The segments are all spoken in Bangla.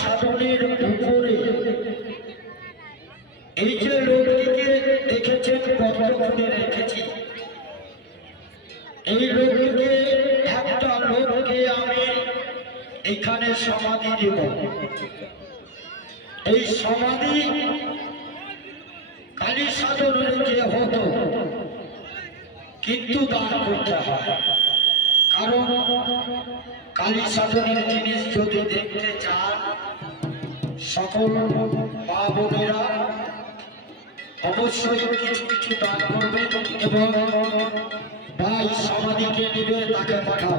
সাধনের উপরে এই যে লোকটিকে দেখেছেন গর্ত করে রেখেছি, এই লোকটিকে একটা লোককে আমি এখানে সমাধি দেব। এই সমাধি কালী সাধনের যে হতো, কিন্তু দান করতে হয়। কারণ কালী সাধনের জিনিস যদি দেখতে চান সকল মা বোনেরা অবশ্যই কিছু কিছু দান করবে এবং ভাই সমাধিকে নেবে তাকে পাঠাও।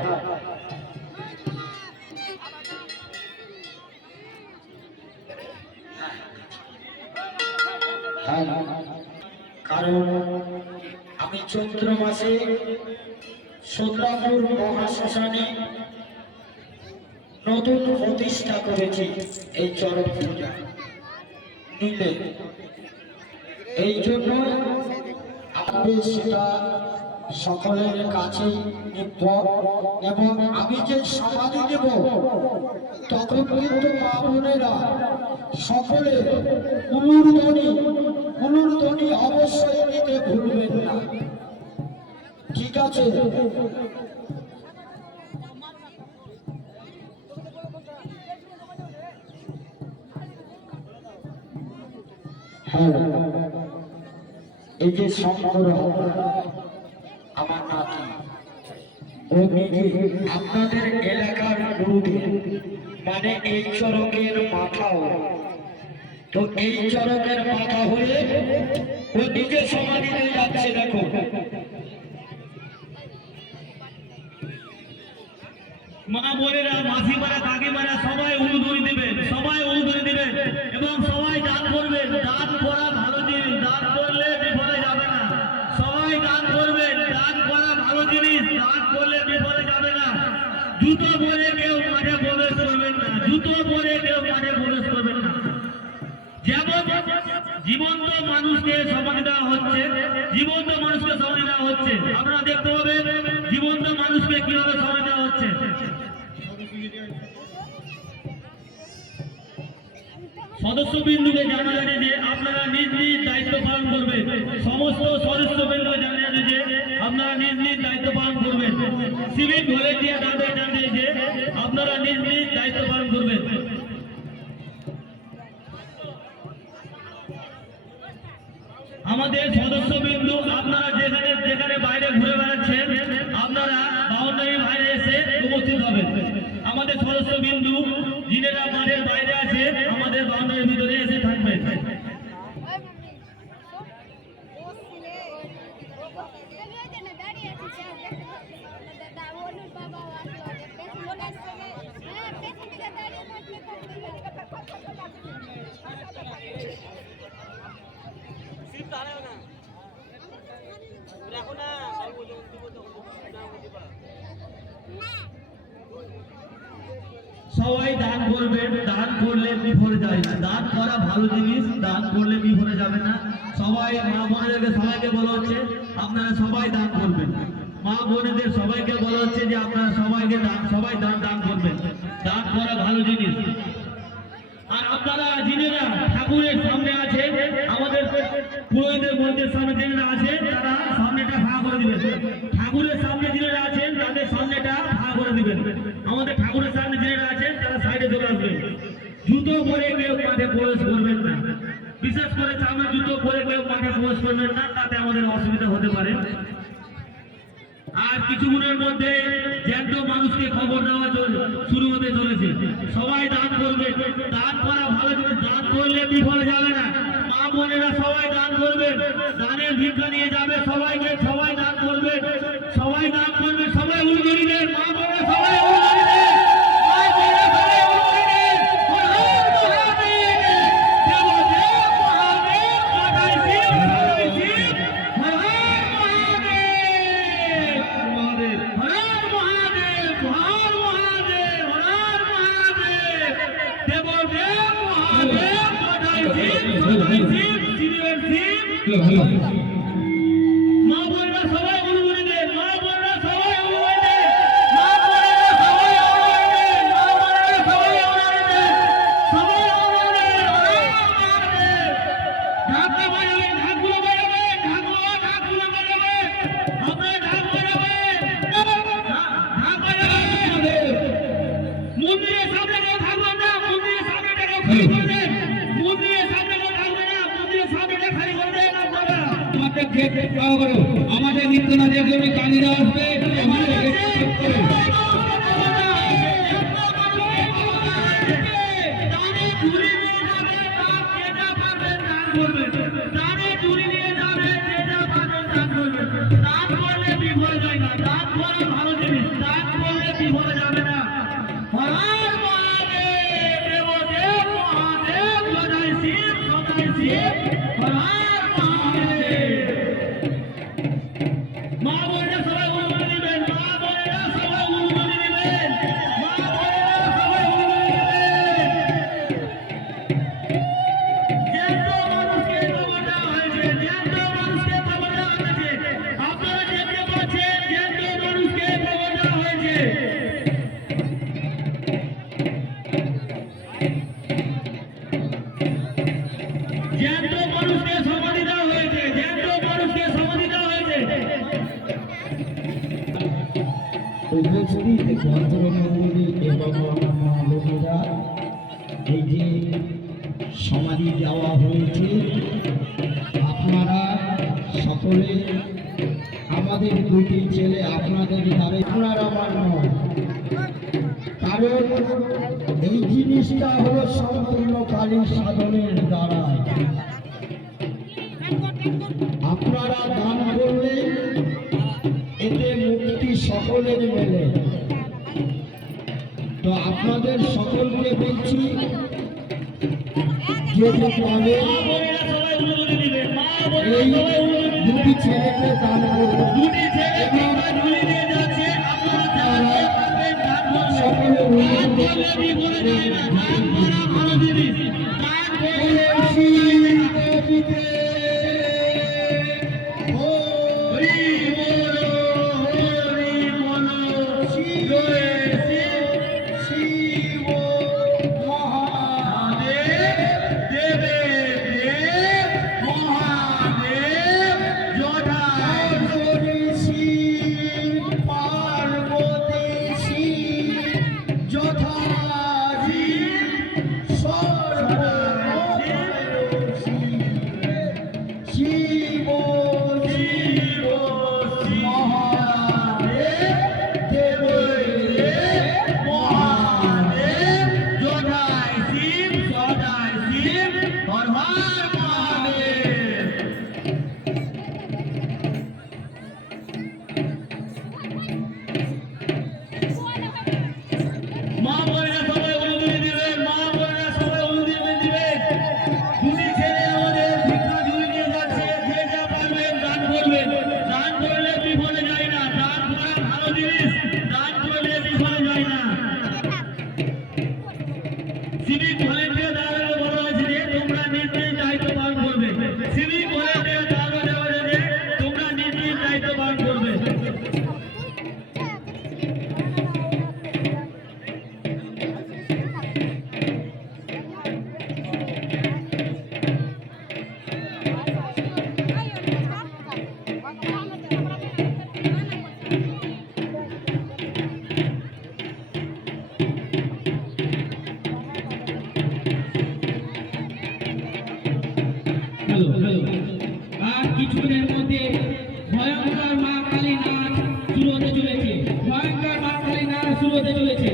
কারণ আমি চৈত্র মাসে সন্ধ্যাপুর মহাশ্মশানে নতুন প্রতিষ্ঠা করেছি এই চরক পূজা নিলে, এই জন্য আমাদের সেটা সকলের কাছে নির্ভর। এবং আমি যে সমাধি দেব তখন কিন্তু মা বোনেরা সকলে কুলুর ধ্বনি অবশ্যই দিতে ভুলবেন না, ঠিক আছে? হ্যাঁ, এই যে শঙ্কর আমার নাতি, ও নিজে আপনাদের এলাকার গুরুদেব, মানে এই চরকের মাথাও। তো এই চরকের মাথা হয়ে ও নিজে সমাধিতে যাচ্ছে। দেখো মা বোনেরা, মাসিমারা, কাকিমারা সবাই উলুধ্বনি দেবেন, সবাই উলুধ্বনি দেবেন এবং সবাই দান করবেন। দান করা ভালো জিনিস, দান করলে বিফলে যাবে না। সবাই দান করবেন, দান করা ভালো জিনিস, দান করলে বিফলে যাবে না। জুতো পরে কেউ মাঠে প্রবেশ করবেন না, জুতো পরে কেউ মাঠে প্রবেশ করবেন না। যেমন জীবন্ত মানুষকে সমাধি দেওয়া হচ্ছে, জীবন্ত মানুষকে সমাধি দেওয়া হচ্ছে, আপনারা দেখতে পাবেন জীবন্ত মানুষকে কিভাবে সমাধি দেওয়া হচ্ছে। সদস্যবৃন্দকে জানা যাবে যে আপনারা নিজ নিজ দায়িত্ব পালন করবেন। সমস্ত সদস্যবৃন্দকে জানা যাবে যে আপনারা নিজ নিজ দায়িত্ব পালন করবেন। সিভিক ভলেন্টিয়ার তাদের জানা যে আপনারা নিজ নিজ দায়িত্ব পালন করবেন। আমাদের সদস্যবৃন্দ আপনারা যেখানে যেখানে বাইরে ঘুরে বেড়াচ্ছেন, আপনারা বাউন্ডারির বাইরে এসে উপস্থিত হবেন। আমাদের সদস্যবৃন্দ যিনারা মাঠের বাইরে আছে, আমাদের বাউন্ডারির ভিতরে এসে থাকবেন। সবাই দান করবেন, দান করলে বিফলে যায় না। দান করা ভালো জিনিস, দান করলে বিফলে যাবে না। সবাই মা বোনেদেরকে সবাইকে বলা হচ্ছে আপনারা সবাই দান করবেন। মা বোনেদের সবাইকে বলা হচ্ছে যে আপনারা সবাইকে সবাই দান করবেন। দান করা ভালো জিনিস। আর আপনারা যিনিরা ঠাকুরের সামনে আছে, আমাদের পুরোহিতের মন্দিরের সামনে যিনিরা আছেন তারা সামনেটা ফাঁকা করে দিবেন। ঠাকুরের সামনে যিনিরা আছেন তাদের সামনেটা ফাঁকা করে দিবেন। আমাদের ঠাকুরের সামনে যিনিরা আছেন তারা সাইডে চলে আসবেন। জুতো পরে কেউ মাঠে প্রবেশ করবেন না, বিশেষ করে চামড়ার জুতো পরে কেউ মাঠে প্রবেশ করবেন না, তাতে আমাদের অসুবিধা হতে পারে। আর কিছুক্ষণের মধ্যে জ্যান্ত মানুষকে খবর দেওয়া শুরু হতে চলেছে। সবাই দান করবে, দান করা ভালো জিনিস, দান করলে বিফলে যাবে না। মা বোনেরা সবাই দান করবে, দানের ভিক্ষা নিয়ে যাবে সবাইকে, সবাই দান করবে, সবাই দান করবে, সবাই উলুধ্বনি দেন, মা বোনেরা সবাই উলুধ্বনি দেন। মা বোনেরা সবাই উলুধ্বনি দেন, মা বোনেরা সবাই উলুধ্বনি দেন, মা বোনেরা সবাই উলুধ্বনি দেন, মা বোনেরা সবাই উলুধ্বনি দেন। খালি করে দেন। মন্দিরের সামনে কেউ থাকবে না, মন্দিরের সামনেটা খালি করে দেন আপনারা। আমাদের গেট পাওয়া গেল, আমাদের নিত্যনাথের জন্য কালীরা আসবে, আমাদের গেট করো। দানে ঝুড়ি নিয়ে যাবে, দান যে যা পারবেন দান করবেন। দানে ঝুড়ি নিয়ে যাবে, যে যা পারবেন দান করবেন। দান করলে বিফলে যায় না, দান করা ভালো জিনিস, দান করলে বিফলে যাবে না। হর হর মহাদেব, দেবদেব মহাদেব, সদাই শিব, সদাই শিব, হর হর মহাদেব। মা বোনেরা সবাই উলুধ্বনি দিবেন, মা বোনেরা সবাই উলুধ্বনি দিবেন, মা বোনেরা সবাই উলুধ্বনি দিবেন। জ্যান্ত মানুষকে খবর দেওয়া হয়েছে, জ্যান্ত মানুষকে খবর দেওয়া হয়েছে। আপনারা দেখতে পাচ্ছেন জ্যান্ত মানুষকে খবর দেওয়া হয়েছে। জ্যান্ত মানুষকে সমাধি দেওয়া হয়েছে, জ্যান্ত মানুষকে সমাধি দেওয়া হয়েছে। উপস্থিত ভদ্রমন্ডলী এবং মা বোনেরা, এই যে সমাধি দেওয়া হয়েছে, আপনারা সকলে আমাদের দুটি ছেলে আপনাদের দ্বারে, আপনার আমার নয়, কারণ এই জিনিসটা হলো সম্পূর্ণ কালী সাধনের দ্বারায়। আপনারা দান করলে এতে মুক্তি সকলের মেলে। তো আপনাদের সকলকে বলছি, যে যে পাবে মা বোনেরা সবাই উলুধ্বনি দিবেন, মা বোনেরা এই সবাই উলুধ্বনি দিবেন। দুটি ছেলেকে দান করুন। দুটি ছেলে ভিক্ষা ঝুলি নিয়ে যাচ্ছে, আপনারা যারা পারবেন দান করবেন। সকলে দান উলুধ্বনি করলে বিফলে যায় না, দান করা ভালো জিনিস, দান করলে হরি বলো, হরি বলো, জয় শিব মহাদেব, দেবে দেব মহাদেব, জটায় শিব শিব মহাদেব, দেব দেব মহাদেব, জটায় শিব, সদায় শিব, হর হর মহাদেব। মা বোনেরা সবাই উলুধ্বনি দিবেন, মা বোনেরা সবাই উলুধ্বনি দিবেন। দুটি ছেলে আমাদের ভিক্ষা ঝুলি নিয়ে যাচ্ছে, যে যা পারবেন দান করবেন। দান করলে বিফলে যায় না, দান করা ভালো জিনিস, দান করলে বিফলে যায় না। সিভিক ভলেন্টিয়ার দ্বারা বলা হয়েছে যে তোমরা নিজ নিজ দায়িত্ব পালন করবে। সিভিক ভলেন্টিয়ার দ্বারা দেওয়া হয়েছে যে তোমরা নিজ নিজ দায়িত্ব পালন করবে। হ্যালো হ্যালো, আর কিছুদিনের মধ্যে ভয়ঙ্কর মা কালী নাচ শুরু হতে চলেছে, ভয়ঙ্কর মা কালী নাচ শুরু হতে চলেছে।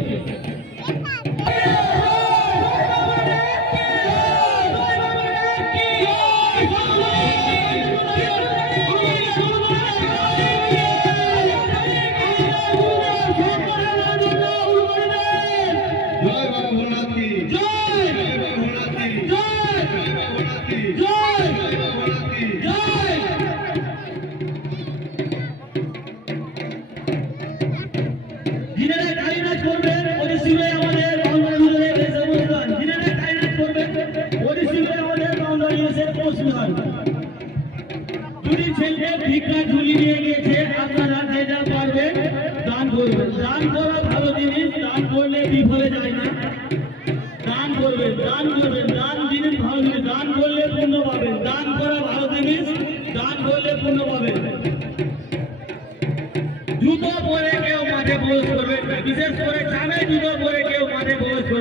জয় বাবা ভোলানাথ কি জয়, জয় বাবা ভোলানাথ কি জয়, জয় বাবা ভোলানাথ কি জয়, জয় বাবা ভোলানাথ কি জয়। যিনারা কালী নাচ করবেন অতি শীঘ্রই আমাদের বাউন্ডারি এসে পৌঁছবেন। যিনারা কালী নাচ করবেন অতি শীঘ্রই আমাদের বাউন্ডারি এসে পৌঁছবেন। দুটি ছেলে ভিক্ষা ঝুলি নিয়ে গিয়েছে, আপনারা যে যা পারবেন দান করবেন। দান করা ভালো জিনিস, দান করলে বিফলে যায় না। দান করবেন, দান করবেন, দান জিনিস ভালো জিনিস, দান করলে পুণ্য পাবেন। দান করা ভালো জিনিস, দান করলে পুণ্য পাবেন। জুতো পরে কেউ মাঠে প্রবেশ করবে, বিশেষ করে চামে জুতো পরে কেউ মাঠে প্রবেশ করবে।